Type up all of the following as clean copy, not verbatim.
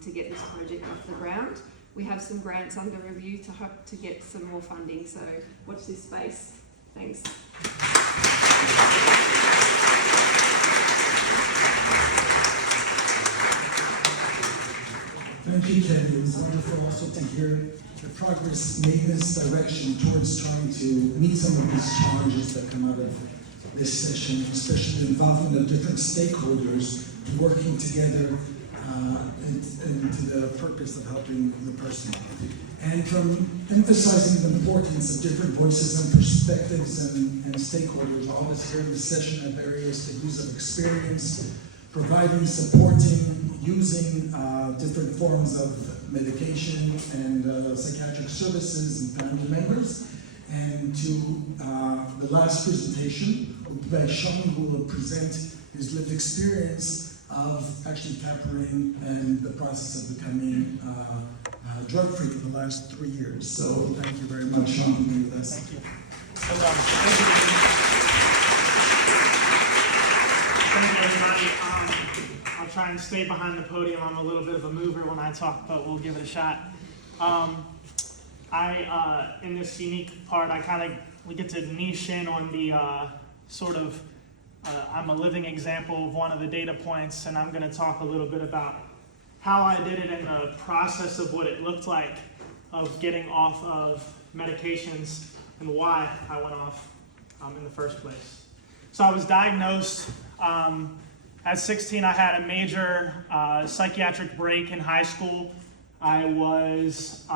to get this project off the ground. We have some grants under review to hope to get some more funding, so watch this space. Thanks. Thank you, Kelly. It was wonderful also to hear the progress made in this direction towards trying to meet some of these challenges that come out of this session, especially involving the different stakeholders working together into the purpose of helping the person. And from emphasizing the importance of different voices and perspectives and stakeholders, all of us here in this session have various degrees of experience, providing, supporting, using different forms of medication and psychiatric services and family members. And to the last presentation by Sean, who will present his lived experience of actually tampering and the process of becoming drug-free for the last 3 years. So thank you very much, Sean, for being with us. Thank you. Thank you, everybody. I'll try and stay behind the podium. I'm a little bit of a mover when I talk, but we'll give it a shot. In this unique part, we get to niche in on the I'm a living example of one of the data points, and I'm going to talk a little bit about how I did it in the process of what it looked like of getting off of medications and why I went off in the first place. So I was diagnosed at 16. I had a major psychiatric break in high school. I was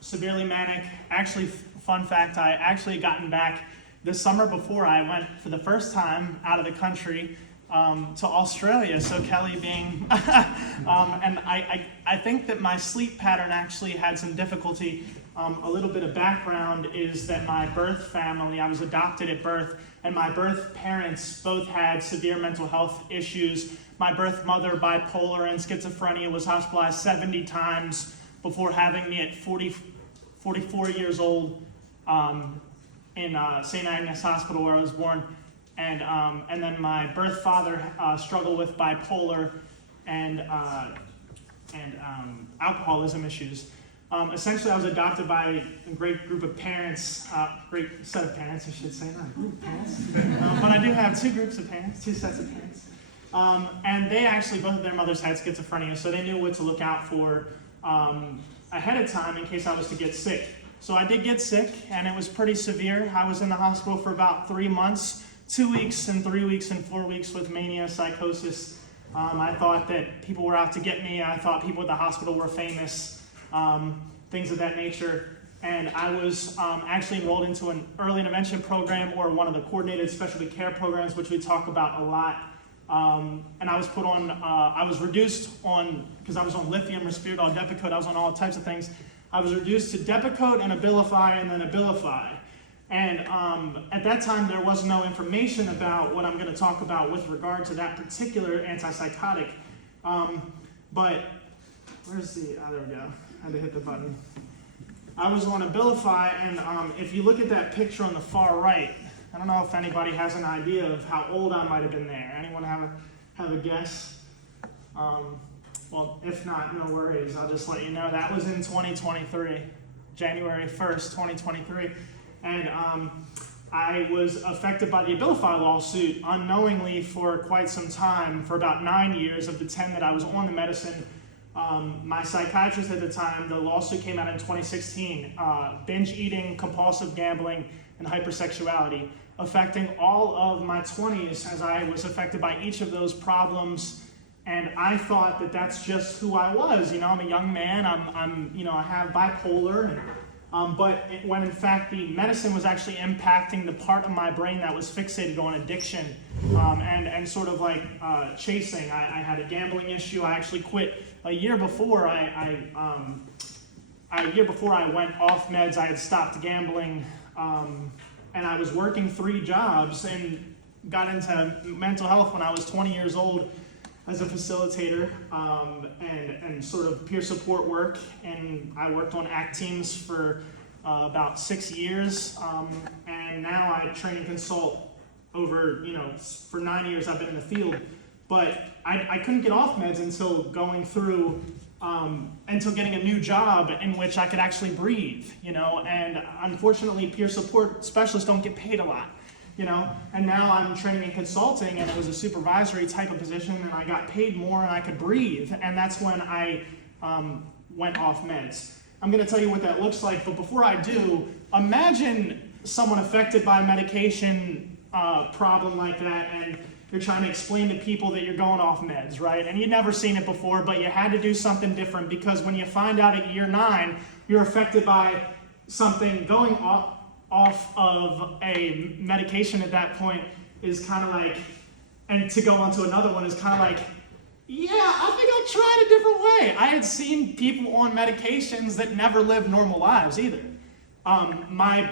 severely manic. Actually, fun fact, I actually had gotten back the summer before. I went for the first time out of the country to Australia, so Kelly being, and I think that my sleep pattern actually had some difficulty. A little bit of background is that my birth family, I was adopted at birth, and my birth parents both had severe mental health issues. My birth mother, bipolar and schizophrenia, was hospitalized 70 times before having me at 44 years old in St. Agnes Hospital, where I was born. And then my birth father struggled with bipolar and alcoholism issues. Essentially, I was adopted by a great group of parents, great set of parents, I should say, not a group of parents. But I do have two groups of parents, two sets of parents. And they actually, both of their mothers had schizophrenia, so they knew what to look out for ahead of time in case I was to get sick. So I did get sick, and it was pretty severe. I was in the hospital for about 3 months, 2 weeks and 3 weeks and 4 weeks with mania, psychosis. I thought that people were out to get me. I thought people at the hospital were famous, things of that nature. And I was actually enrolled into an early intervention program, or one of the coordinated specialty care programs, which we talk about a lot. And I was put on, I was reduced on, because I was on lithium, risperidone, Depakote, I was on all types of things. I was reduced to Depakote and Abilify and then Abilify. And at that time, there was no information about what I'm going to talk about with regard to that particular antipsychotic. But where's the, there we go, I had to hit the button. I was on Abilify, and if you look at that picture on the far right, I don't know if anybody has an idea of how old I might have been there. Anyone have a guess? Well, if not, no worries. I'll just let you know. That was in 2023, January 1st, 2023. And I was affected by the Abilify lawsuit unknowingly for quite some time, for about 9 years of the 10 that I was on the medicine. My psychiatrist at the time, the lawsuit came out in 2016, binge eating, compulsive gambling, and hypersexuality, affecting all of my 20s as I was affected by each of those problems. And I thought that that's just who I was. You know, I'm a young man, I have bipolar, but when in fact the medicine was actually impacting the part of my brain that was fixated on addiction and sort of like chasing. I had a gambling issue. I actually quit a year before I went off meds. I had stopped gambling, and I was working 3 jobs and got into mental health when I was 20 years old as a facilitator and sort of peer support work. And I worked on ACT teams for about 6 years. And now I train and consult over, for 9 years I've been in the field. But I couldn't get off meds until until getting a new job in which I could actually breathe, and unfortunately peer support specialists don't get paid a lot, and now I'm training in consulting, and it was a supervisory type of position, and I got paid more and I could breathe, and that's when I went off meds. I'm going to tell you what that looks like, but before I do, imagine someone affected by a medication problem like that, and you're trying to explain to people that you're going off meds, right? And you'd never seen it before, but you had to do something different, because when you find out at year 9 you're affected by something, going off of a medication at that point is kind of like, and to go on to another one is kind of like, yeah, I think I'll try it a different way. I had seen people on medications that never lived normal lives either. My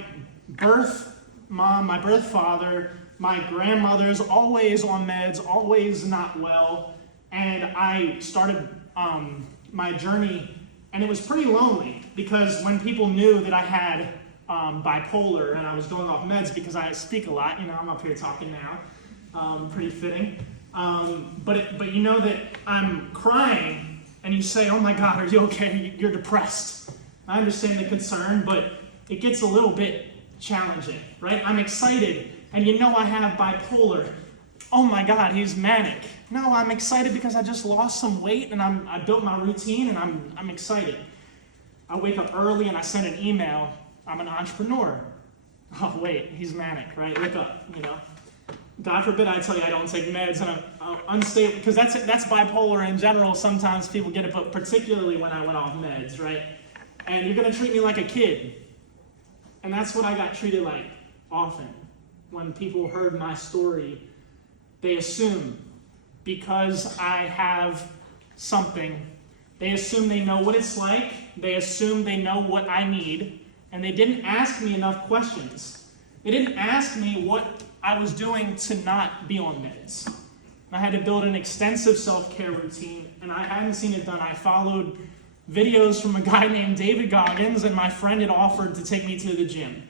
birth mom, my birth father, my grandmother's always on meds, always not well, and I started my journey, and it was pretty lonely, because when people knew that I had bipolar and I was going off meds, because I speak a lot, I'm up here talking now, pretty fitting, but you know that I'm crying, and you say, oh my God, are you okay? You're depressed. I understand the concern, but it gets a little bit challenging, right? I'm excited, and I have bipolar. Oh my God, he's manic. No, I'm excited because I just lost some weight, and I built my routine, and I'm excited. I wake up early and I send an email. I'm an entrepreneur. Oh wait, he's manic, right? Look up, God forbid I tell you I don't take meds, and I'm unstable, because that's bipolar in general. Sometimes people get it, but particularly when I went off meds, right? And you're gonna treat me like a kid. And that's what I got treated like often. When people heard my story, they assume because I have something, they assume they know what it's like, they assume they know what I need, and they didn't ask me enough questions. They didn't ask me what I was doing to not be on meds. I had to build an extensive self-care routine, and I hadn't seen it done. I followed videos from a guy named David Goggins, and my friend had offered to take me to the gym.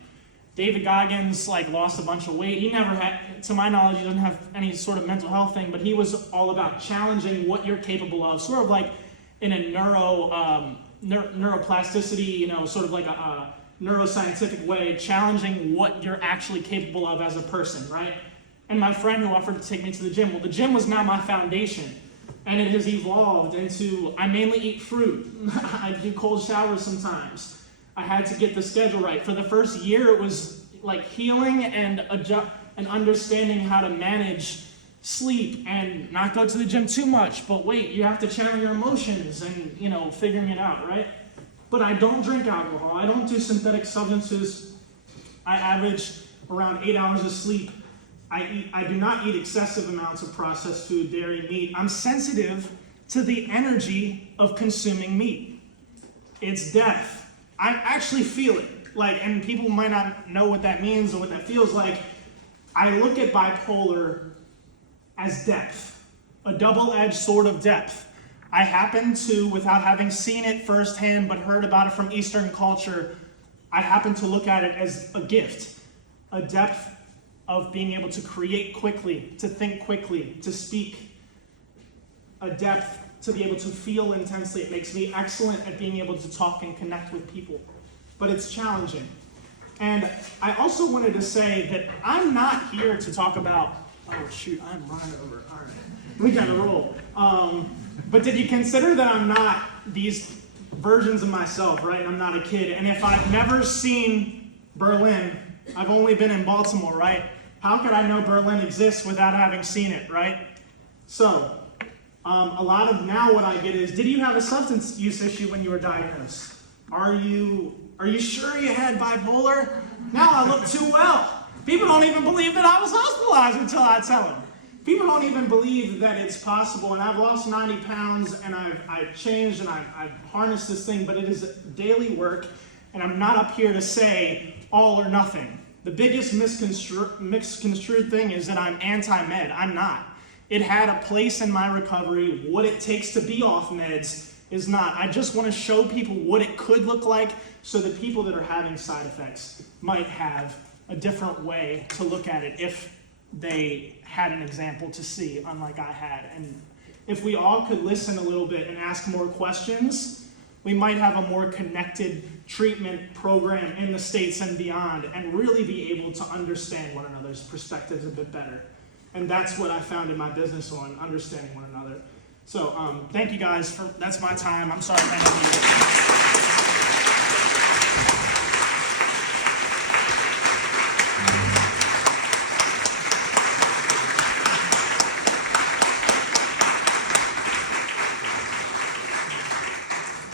David Goggins lost a bunch of weight. He never had, to my knowledge, he doesn't have any sort of mental health thing, but he was all about challenging what you're capable of, sort of like in a neuroplasticity, sort of like a neuroscientific way, challenging what you're actually capable of as a person, right? And my friend who offered to take me to the gym, well, the gym was now my foundation, and it has evolved into, I mainly eat fruit. I do cold showers sometimes. I had to get the schedule right. For the first year, it was like healing and understanding how to manage sleep and not go to the gym too much. But wait, you have to channel your emotions and, figuring it out, right? But I don't drink alcohol. I don't do synthetic substances. I average around 8 hours of sleep. I do not eat excessive amounts of processed food, dairy, meat. I'm sensitive to the energy of consuming meat. It's death. I actually feel it, and people might not know what that means or what that feels like. I look at bipolar as depth, a double-edged sword of depth. I happen to, without having seen it firsthand but heard about it from Eastern culture, I happen to look at it as a gift, a depth of being able to create quickly, to think quickly, to speak, a depth to be able to feel intensely. It makes me excellent at being able to talk and connect with people, but it's challenging. And I also wanted to say that I'm not here to talk about, oh shoot, I'm running over, all right, we gotta roll. But did you consider that I'm not these versions of myself, right? I'm not a kid, and if I've never seen Berlin, I've only been in Baltimore, right? How could I know Berlin exists without having seen it, right? So, a lot of now what I get is, did you have a substance use issue when you were diagnosed? Are you sure you had bipolar? Now I look too well. People don't even believe that I was hospitalized until I tell them. People don't even believe that it's possible, and I've lost 90 pounds, and I've changed, and I've harnessed this thing, but it is daily work, and I'm not up here to say all or nothing. The biggest misconstrued thing is that I'm anti-med. I'm not. It had a place in my recovery. What it takes to be off meds is not. I just want to show people what it could look like so that people that are having side effects might have a different way to look at it if they had an example to see, unlike I had. And if we all could listen a little bit and ask more questions, we might have a more connected treatment program in the States and beyond, and really be able to understand one another's perspectives a bit better. And that's what I found in my business on understanding one another. So thank you guys that's my time. I'm sorry if I had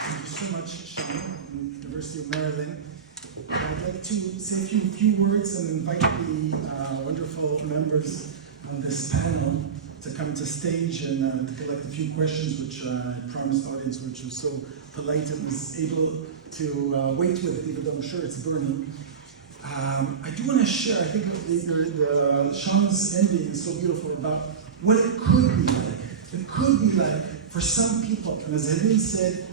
Thank you so much, Sean, from the University of Maryland. I'd like to say a few words and invite the wonderful members of this panel to come to stage and to collect a few questions, which I promised the audience, which was so polite and was able to wait with it, even though I'm sure it's burning. I do want to share, I think Sean's ending is so beautiful about what it could be like. It could be like, for some people, and as Helen said,